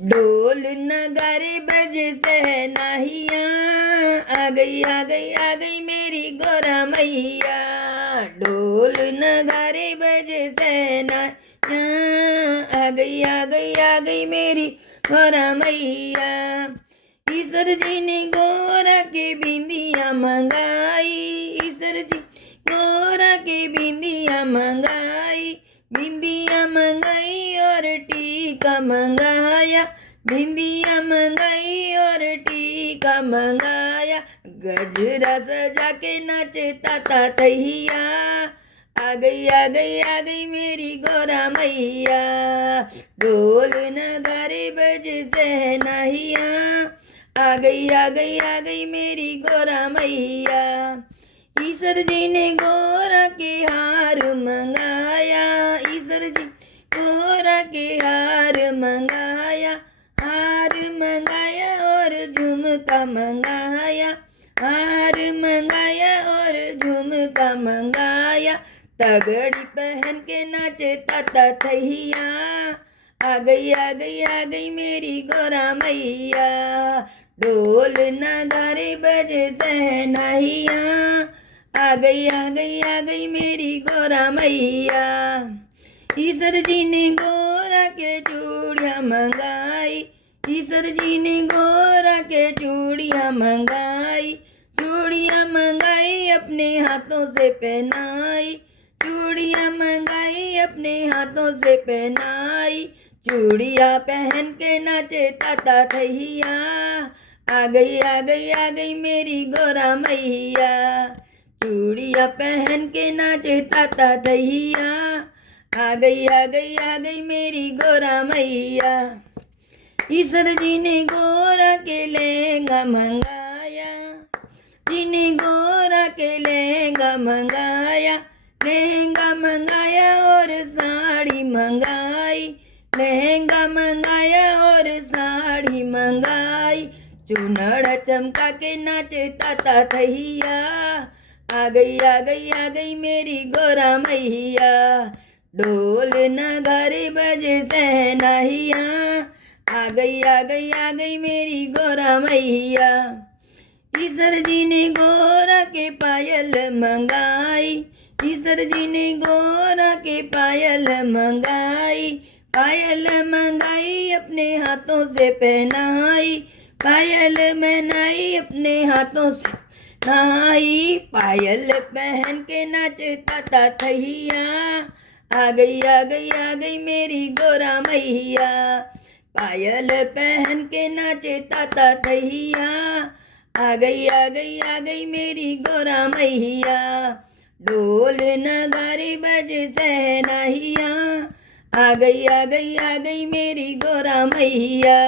ढोल नगारे बजे सहनाहिया, आ गई आ गई आ गई मेरी गोरा मैया। ढोल नगारे बजे सहनाहिया, आ गई आ गई आ गई मेरी गोरा मैया। ईश्वर जी ने गोरा के बिंदिया मंगाई, ईश्वर जी गोरा के बिंदिया मंगाई, बिंदिया मंगाई और टीका मंगाया, बिंदिया मंगाई और टीका मंगाया। गजरा सजा के नाचे ताता तैया, आ गई आ गई आ गई मेरी गोरा मैया। ढोल नगारे बजे सहनाहिया, आ गई आ गई आ गई मेरी गोरा मैया। ईश्वर जी ने गोरा के हार मंगाया, ईश्वर जी गोरा के हार मंगाया, हार मंगाया और झुमका मंगाया, हार मंगाया और झुमका मंगाया। तगड़ी पहन के नाचे ताता थैया, आ गई आ गई आ गई मेरी गोरा मैया। ढोल नगारे बजे सहनाहिया, आ गई आ गई आ गई मेरी गोरा मैया। ईश्वर जी ने गोरा के चूड़ियाँ मंगाई, ईश्वर जी ने गोरा के चूड़ियाँ मंगाई, चूड़ियाँ मंगाई अपने हाथों से पहनाई, चूड़ियाँ मंगाई अपने हाथों से पहनाई। चूड़ियाँ पहन के नाचे ताता थैया, आ गई आ गई आ गई मेरी गोरा मैया। चूड़ियाँ पहन के नाचे ताता थैया, आ गई आ गई आ गई मेरी गोरा मैया। ईश्वर जी ने गोरा के लहंगा मंगाया, जी ने गोरा के लहंगा मंगाया, लहंगा मंगाया और साड़ी मंगाई, लहंगा मंगाया और साड़ी मंगाई। चुनड़ चमका के नाचे ताता थैया, आ गई आ गई आ गई मेरी गोरा मैया। ढोल नगारे बजे सहनाहिया, आ गई आ गई आ गई मेरी गोरा मैया। ईश्वर जी ने गोरा के पायल मंगाई, ईश्वर जी ने गोरा के पायल मंगाई, पायल मंगाई अपने हाथों से पहनाई, पायल पहनाई अपने हाथों से पहनाई। पायल पहन के नाचे ताता थैया, आ गई आ गई आ गई मेरी गोरा मैया। पायल पहन के नाचे ताता थैया, आ गई आ गई आ गई मेरी गोरा मैया। ढोल नगारे बजे सहनाहिया, आ गई आ गई आ गई मेरी गोरा मैया।